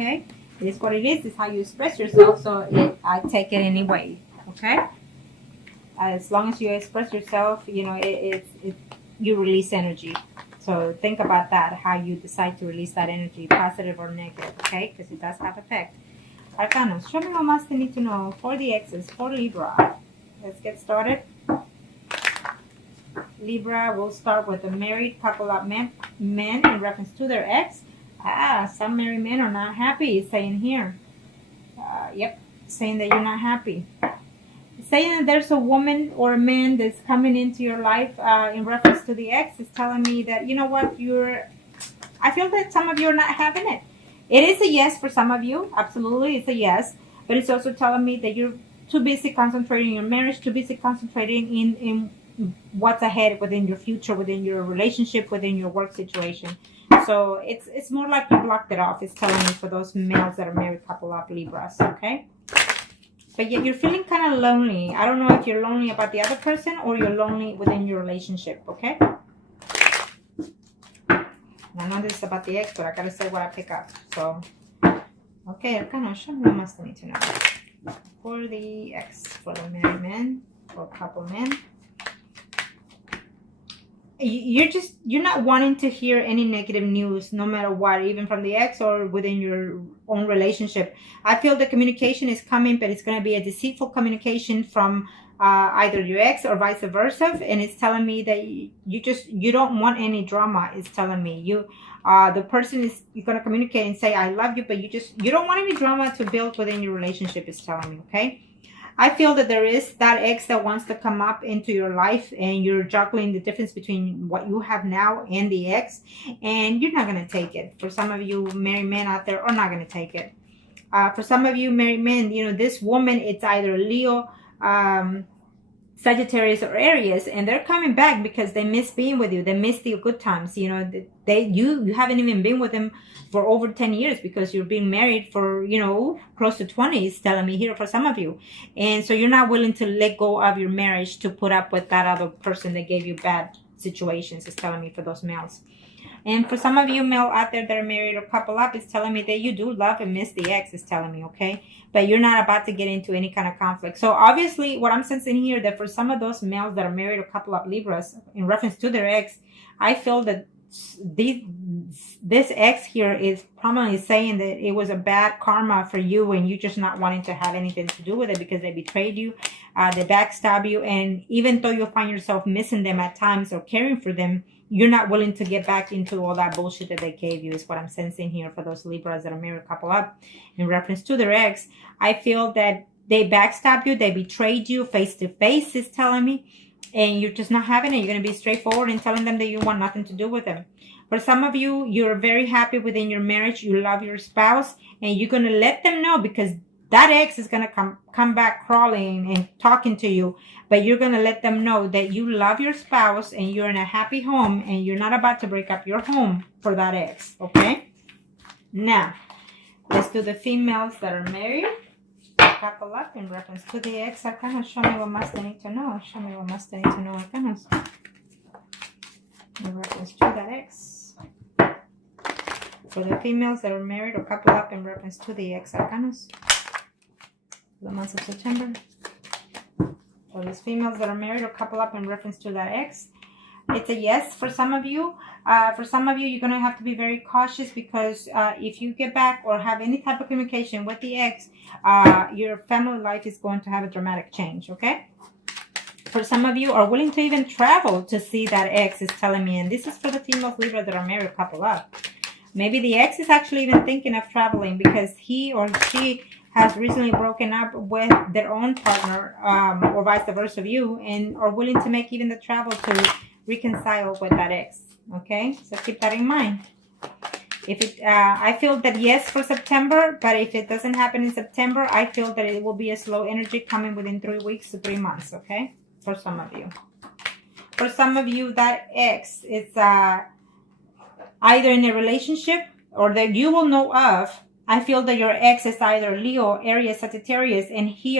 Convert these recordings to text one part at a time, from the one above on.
okay? It is what it is. It's how you express yourself, so I take it anyway, okay? As long as you express yourself, you know, you release energy. So think about that, how you decide to release that energy, positive or negative, okay? Because it does have effect. Arcanos, show me what must they need to know for the exes, for Libra. Let's get started. Libra, we'll start with a married couple of men in reference to their ex. Some married men are not happy, it's saying here. Yep, saying that you're not happy. Saying that there's a woman or a man that's coming into your life in reference to the ex is telling me that, you know what, I feel that some of you are not having it. It is a yes for some of you. Absolutely, it's a yes. But it's also telling me that you're too busy concentrating on your marriage, too busy concentrating in what's ahead within your future, within your relationship, within your work situation. So it's more like you blocked it off. It's telling me for those males that are married couple of Libras, okay? But yet you're feeling kind of lonely. I don't know if you're lonely about the other person or you're lonely within your relationship, okay? I know this is about the ex, but I gotta say what I pick up. So, okay, Arcana, show me what must I need to know. For the ex, for the married man, for couple men. You're not wanting to hear any negative news, no matter what, even from the ex or within your own relationship. I feel the communication is coming, but it's going to be a deceitful communication from either your ex or vice versa. And it's telling me that you don't want any drama. It's telling me the person is going to communicate and say, I love you, but you don't want any drama to build within your relationship. It's telling me, okay? I feel that there is that ex that wants to come up into your life and you're juggling the difference between what you have now and the ex, and you're not going to take it. For some of you married men out there are not going to take it. For some of you married men, you know, this woman, it's either Leo, Sagittarius or Aries, and they're coming back because they miss being with you. They miss the good times. You know, you haven't even been with them for over 10 years because you're being married for, you know, close to 20, is telling me here for some of you. And so you're not willing to let go of your marriage to put up with that other person that gave you bad situations, is telling me for those males. And for some of you male out there that are married or couple up, it's telling me that you do love and miss the ex, is telling me, okay? But you're not about to get into any kind of conflict. So obviously what I'm sensing here, that for some of those males that are married or couple up Libras in reference to their ex, I feel that this ex here is probably saying that it was a bad karma for you and you just not wanting to have anything to do with it because they betrayed you, they backstab you, and even though you find yourself missing them at times or caring for them, you're not willing to get back into all that bullshit that they gave you, is what I'm sensing here for those Libras that are married couple up in reference to their ex. I feel that they backstabbed you, they betrayed you face to face, is telling me, and you're just not having it. You're going to be straightforward and telling them that you want nothing to do with them. For some of you, you're very happy within your marriage. You love your spouse, and you're going to let them know, because that ex is going to come back crawling and talking to you. But you're going to let them know that you love your spouse and you're in a happy home and you're not about to break up your home for that ex, okay? Now, let's do the females that are married. Couple up in reference to the ex. Arcanos, show me what must they need to know. Show me what must they need to know, Arcanos. In reference to that ex. For the females that are married or couple up in reference to the ex, Arcanos. The month of September. For these females that are married or couple up in reference to that ex, it's a yes for some of you. For some of you, you're going to have to be very cautious, because if you get back or have any type of communication with the ex, your family life is going to have a dramatic change, okay? For some of you are willing to even travel to see that ex, is telling me, and this is for the females Libra that are married or couple up. Maybe the ex is actually even thinking of traveling because he or she has recently broken up with their own partner, or vice versa of you, and are willing to make even the travel to reconcile with that ex. Okay, so keep that in mind. If it, I feel that yes for September, but if it doesn't happen in September, I feel that it will be a slow energy coming within 3 weeks to 3 months. Okay, for some of you. For some of you, that ex is either in a relationship or that you will know of. I feel that your ex is either Leo, Aries, Sagittarius, and he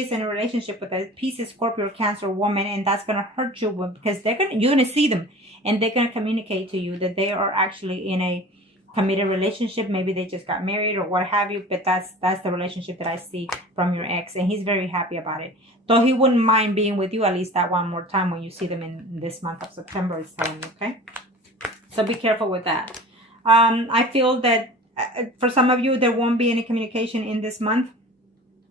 is in a relationship with a Pisces, Scorpio, Cancer woman, and that's gonna hurt you because you're gonna see them, and they're gonna communicate to you that they are actually in a committed relationship. Maybe they just got married or what have you, but that's the relationship that I see from your ex, and he's very happy about it. Though he wouldn't mind being with you at least that one more time when you see them in this month of September, is telling me, okay? So be careful with that. I feel that for some of you, there won't be any communication in this month.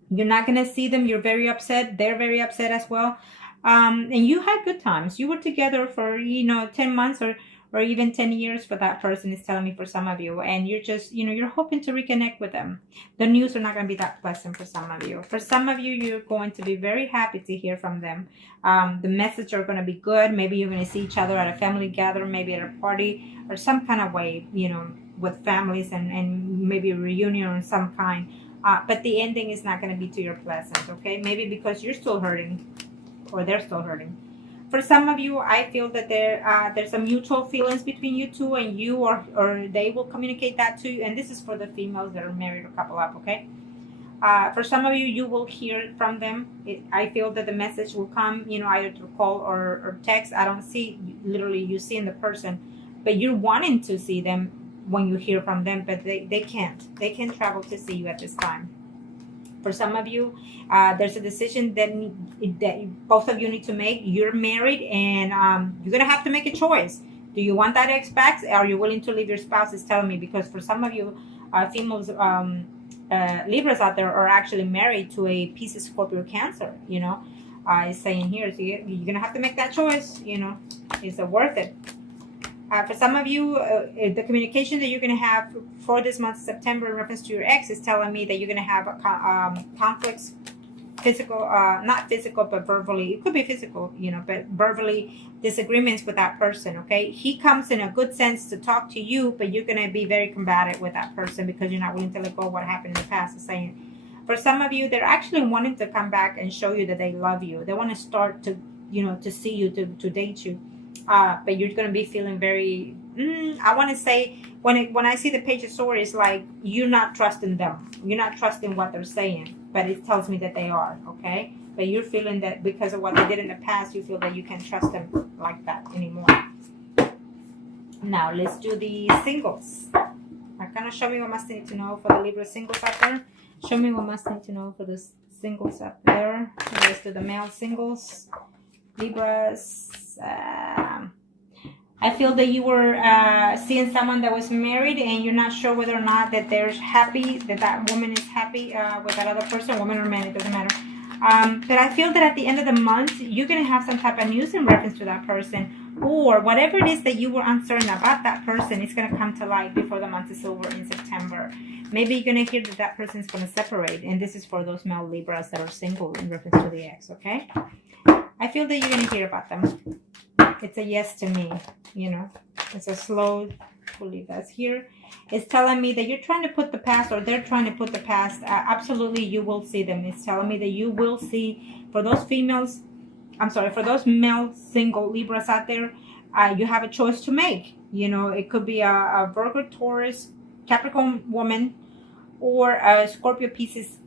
You're not going to see them. You're very upset. They're very upset as well. And you had good times. You were together for, 10 months or even 10 years for that person, is telling me for some of you. And you're just, you're hoping to reconnect with them. The news are not going to be that pleasant for some of you. For some of you, you're going to be very happy to hear from them. The message are going to be good. Maybe you're going to see each other at a family gathering, maybe at a party or some kind of way, with families and maybe a reunion of some kind. But the ending is not going to be to your pleasant, okay? Maybe because you're still hurting or they're still hurting. For some of you, I feel that there's some mutual feelings between you two, and you or they will communicate that to you. And this is for the females that are married or couple up, okay? For some of you, you will hear from them. I feel that the message will come, either through call or text. I don't see literally you seeing the person, but you're wanting to see them when you hear from them, but they can't. They can't travel to see you at this time. For some of you, there's a decision that both of you need to make. You're married, and you're going to have to make a choice. Do you want that ex back? Are you willing to leave your spouse? Is telling me, because for some of you, females, Libras out there are actually married to a Pisces, Scorpio, Cancer. It's saying here, so you're going to have to make that choice. Is it worth it? For some of you, the communication that you're going to have for this month of September in reference to your ex is telling me that you're going to have conflicts, physical, not physical, but verbally. It could be physical, but verbally disagreements with that person, okay? He comes in a good sense to talk to you, but you're going to be very combative with that person because you're not willing to let go of what happened in the past. It's saying, for some of you, they're actually wanting to come back and show you that they love you. They want to start to, to see you, to date you. But you're going to be feeling very, I want to say, when I see the Page of Swords, it's like you're not trusting them. You're not trusting what they're saying, but it tells me that they are, okay? But you're feeling that because of what they did in the past, you feel that you can't trust them like that anymore. Now, let's do the singles. Kind of show me what must need to know for the Libra singles out there. Show me what must need to know for the singles out there. Let's do the male singles. Libras. I feel that you were seeing someone that was married, and you're not sure whether or not that they're happy, that woman is happy with that other person, woman or man, it doesn't matter. But I feel that at the end of the month, you're going to have some type of news in reference to that person, or whatever it is that you were uncertain about that person is going to come to light before the month is over in September. Maybe you're going to hear that that person is going to separate, and this is for those male Libras that are single in reference to the ex, okay? I feel that you're going to hear about them. It's a yes to me, It's a slow, we'll leave that here. It's telling me that you're trying to put the past, or they're trying to put the past. Absolutely, you will see them. It's telling me that you will see, for those females, for those male single Libras out there, you have a choice to make. It could be a Virgo, Taurus, Capricorn woman, or a Scorpio, Pisces,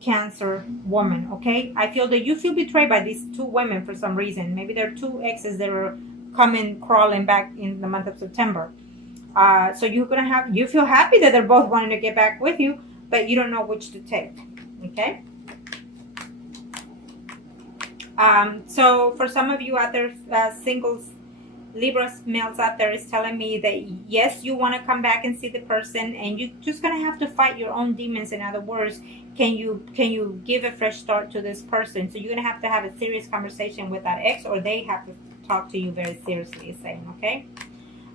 Cancer woman, okay? I feel that you feel betrayed by these two women for some reason. Maybe there are two exes that are coming crawling back in the month of September. So you feel happy that they're both wanting to get back with you, but you don't know which to take, okay? So for some of you out there, singles, Libras males out there, is telling me that yes, you want to come back and see the person, and you're just going to have to fight your own demons. In other words, can you give a fresh start to this person? So you're going to have a serious conversation with that ex, or they have to talk to you very seriously, is saying, okay?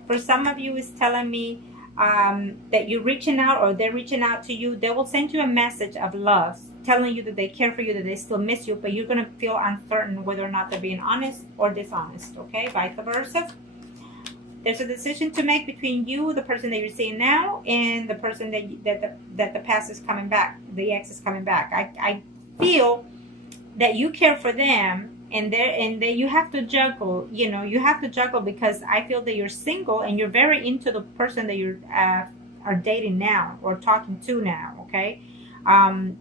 For some of you, is telling me that you're reaching out, or they're reaching out to you. They will send you a message of love, telling you that they care for you, that they still miss you, but you're going to feel uncertain whether or not they're being honest or dishonest, okay? Vice versa. There's a decision to make between you, the person that you're seeing now, and the person that the past is coming back, the ex is coming back. I feel that you care for them, and you have to juggle, you have to juggle, because I feel that you're single and you're very into the person that you are dating now or talking to now, okay?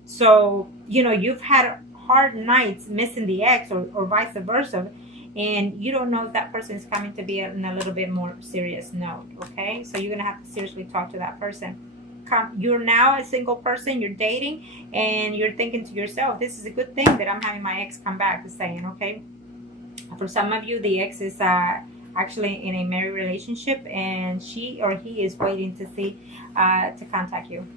So, you've had hard nights missing the ex, or vice versa, and you don't know if that person is coming to be in a little bit more serious note, okay? So you're gonna have to seriously talk to that person. You're now a single person, you're dating, and you're thinking to yourself, this is a good thing that I'm having my ex come back, is saying, okay? For some of you, the ex is actually in a married relationship, and she or he is waiting to see to contact you.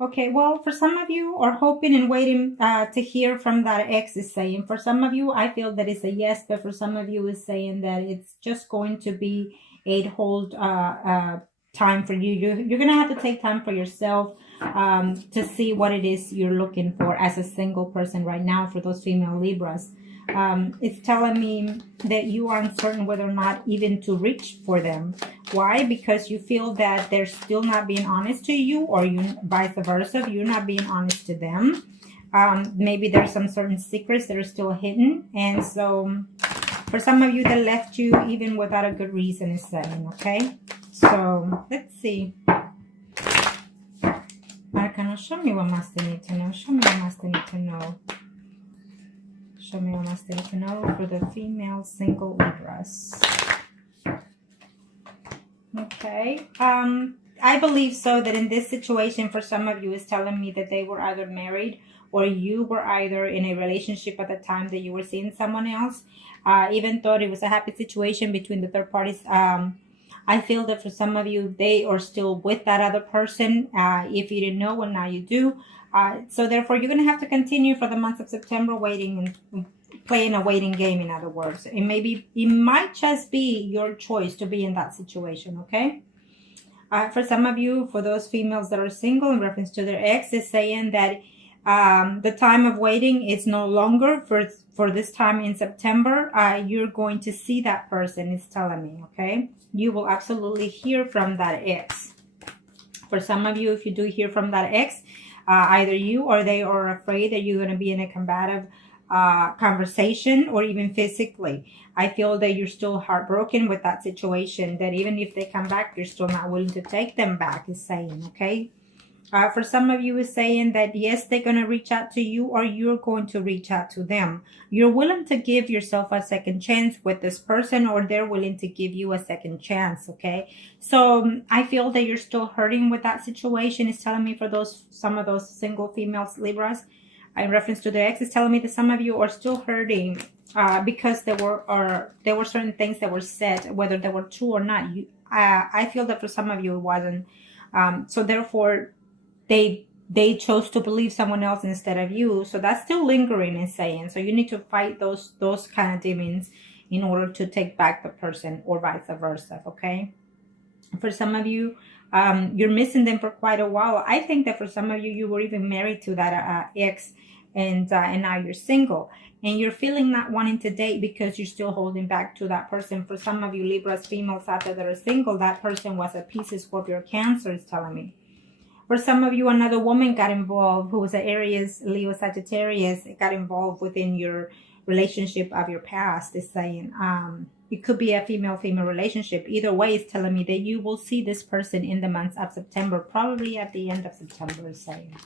Okay, well, for some of you are hoping and waiting to hear from that ex, is saying. For some of you, I feel that it's a yes, but for some of you, is saying that it's just going to be a hold time for you. You're going to have to take time for yourself to see what it is you're looking for as a single person right now for those female Libras. It's telling me that you are uncertain whether or not even to reach for them. Why? Because you feel that they're still not being honest to you, or you vice versa, you're not being honest to them. Maybe there's some certain secrets that are still hidden, and so for some of you that left you even without a good reason, is saying, okay? So let's see. Arcana, show me what must they need to know. Show me what must they need to know. Show me what must they need to know for the female single Libras. Okay. I believe so that in this situation, for some of you, is telling me that they were either married or you were either in a relationship at the time that you were seeing someone else. Even though it was a happy situation between the third parties, I feel that for some of you, they are still with that other person. If you didn't know, well, now you do. So therefore, you're going to have to continue for the month of September waiting and playing a waiting game, in other words. And maybe it might just be your choice to be in that situation, okay? For some of you, for those females that are single, in reference to their ex, is saying that the time of waiting is no longer for this time in September. You're going to see that person, is telling me, okay? You will absolutely hear from that ex. For some of you, if you do hear from that ex, either you or they are afraid that you're going to be in a combative conversation, or even physically. I feel that you're still heartbroken with that situation, that even if they come back, you're still not willing to take them back, is saying, okay? For some of you, is saying that yes, they're going to reach out to you, or you're going to reach out to them. You're willing to give yourself a second chance with this person, or they're willing to give you a second chance, okay? So I feel that you're still hurting with that situation. It's telling me for some of those single females Libras, in reference to the ex, is telling me that some of you are still hurting because there were certain things that were said, whether they were true or not. I feel that for some of you it wasn't. So therefore, they chose to believe someone else instead of you. So that's still lingering, is saying. So you need to fight those kind of demons in order to take back the person, or vice versa, okay? For some of you, you're missing them for quite a while. I think that for some of you, you were even married to that ex, and now you're single, and you're feeling not wanting to date because you're still holding back to that person. For some of you Libras females out there that are single, that person was a Pisces, Scorpio, Cancer, is telling me. For some of you, another woman got involved who was an Aries, Leo, Sagittarius, got involved within your relationship of your past, is saying. It could be a female-female relationship. Either way, it's telling me that you will see this person in the month of September, probably at the end of September, is saying,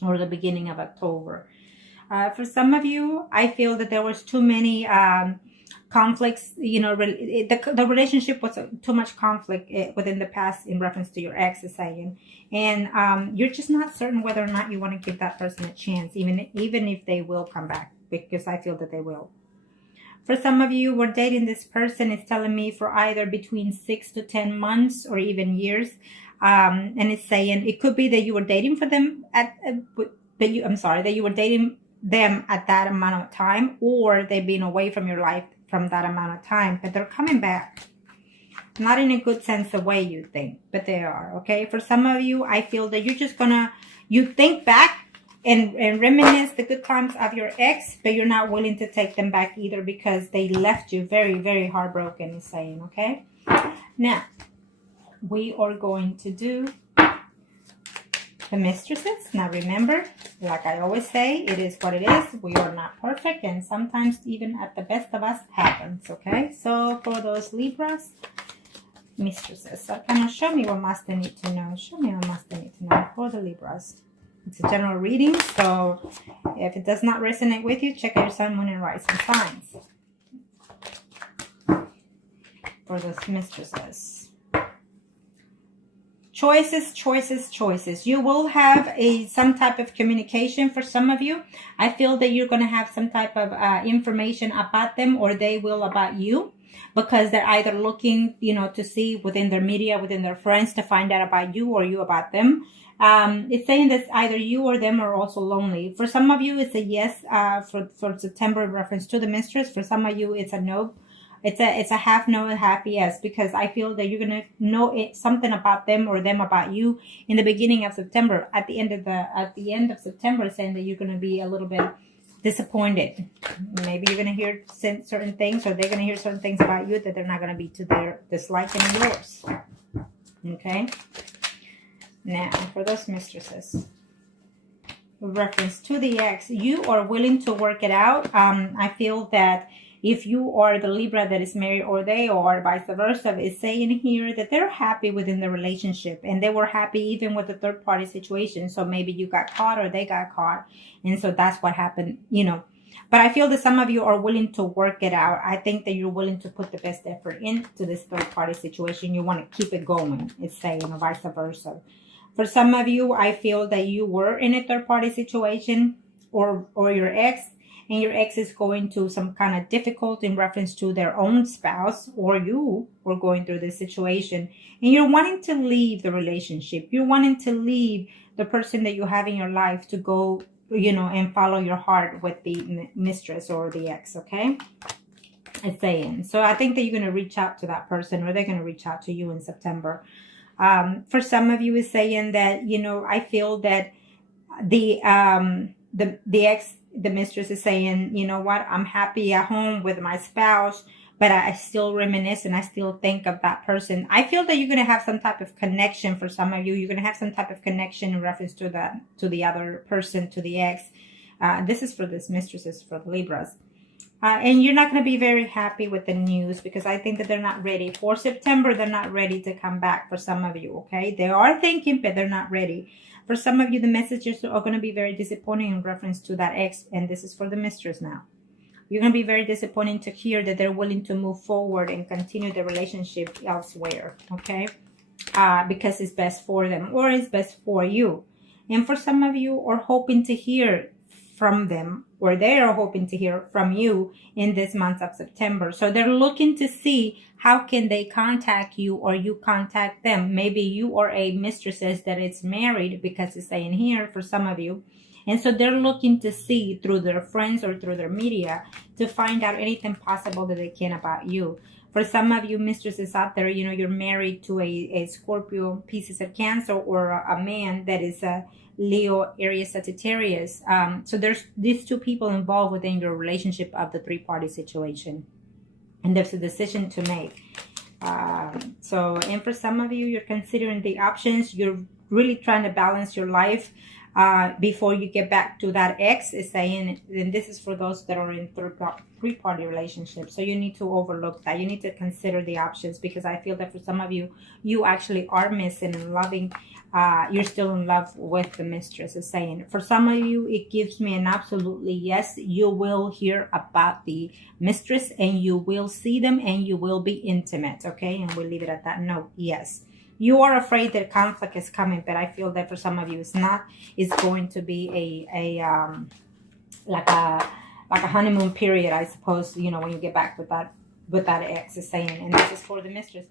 or the beginning of October. For some of you, I feel that there was too many conflicts. You know, the relationship was too much conflict within the past in reference to your ex, is saying, and you're just not certain whether or not you want to give that person a chance, even if they will come back, because I feel that they will. For some of you who are dating this person, it's telling me for either between 6 to 10 months or even years. And it's saying it could be that you were dating for them that you were dating them at that amount of time, or they've been away from your life from that amount of time, but they're coming back. Not in a good sense of way you think, but they are, okay? For some of you, I feel that you're just you think back and reminisce the good times of your ex, but you're not willing to take them back either because they left you very, very heartbroken, is saying, okay? Now, we are going to do the mistresses. Now remember, like I always say, it is what it is. We are not perfect, and sometimes even at the best of us happens, okay? So for those Libras, mistresses. So can you show me what must they need to know? Show me what must they need to know for the Libras. It's a general reading, so if it does not resonate with you, check out your sun, moon, and rising signs for those mistresses. Choices, choices, choices. You will have some type of communication for some of you. I feel that you're going to have some type of information about them, or they will about you, because they're either looking, to see within their media, within their friends, to find out about you, or you about them. It's saying that either you or them are also lonely. For some of you, it's a yes for September in reference to the mistress. For some of you, it's a no. It's a half no and half yes, because I feel that you're gonna know something about them or them about you in the beginning of September. At the end of September, saying that you're gonna be a little bit disappointed. Maybe you're gonna hear certain things, or they're gonna hear certain things about you that they're not gonna be to their disliking of yours. Okay. Now, for those mistresses, with reference to the ex, you are willing to work it out. I feel that if you are the Libra that is married, or they are, vice versa, is saying here that they're happy within the relationship, and they were happy even with the third party situation. So maybe you got caught, or they got caught, and so that's what happened, But I feel that some of you are willing to work it out. I think that you're willing to put the best effort into this third party situation. You want to keep it going, it's saying, or vice versa. For some of you, I feel that you were in a third party situation, or your ex, and your ex is going through some kind of difficulty in reference to their own spouse, or you were going through this situation, and you're wanting to leave the relationship. You're wanting to leave the person that you have in your life to go, and follow your heart with the mistress or the ex, okay? It's saying. So I think that you're going to reach out to that person, or they're going to reach out to you in September. For some of you, is saying that, I feel that the ex, the mistress is saying, you know what, I'm happy at home with my spouse, but I still reminisce and I still think of that person. I feel that you're going to have some type of connection. For some of you, you're going to have some type of connection in reference to the other person, to the ex. This is for this mistresses, for the Libras. And you're not going to be very happy with the news, because I think that they're not ready. For September, they're not ready to come back for some of you, okay? They are thinking, but they're not ready. For some of you, the messages are going to be very disappointing in reference to that ex, and this is for the mistress now. You're going to be very disappointing to hear that they're willing to move forward and continue the relationship elsewhere, okay? Because it's best for them, or it's best for you. And for some of you are hoping to hear from them, or they are hoping to hear from you in this month of September. So they're looking to see how can they contact you, or you contact them. Maybe you are a mistresses that is married, because it's saying here for some of you. And so they're looking to see through their friends or through their media to find out anything possible that they can about you. For some of you mistresses out there, you're married to a Scorpio, Pisces, or Cancer, or a man that is a Leo, Aries, Sagittarius. So there's these two people involved within your relationship of the three-party situation. And there's a decision to make. And for some of you, you're considering the options. You're really trying to balance your life before you get back to that ex, is saying. And this is for those that are in three-party relationships. So you need to overlook that. You need to consider the options, because I feel that for some of you, you actually are missing and loving. You're still in love with the mistress, is saying. For some of you, it gives me an absolutely yes. You will hear about the mistress, and you will see them, and you will be intimate, okay? And we'll leave it at that note. Yes. You are afraid that conflict is coming, but I feel that for some of you, it's not. It's going to be like a honeymoon period, I suppose. When you get back with that ex, is saying. And this is for the mistress.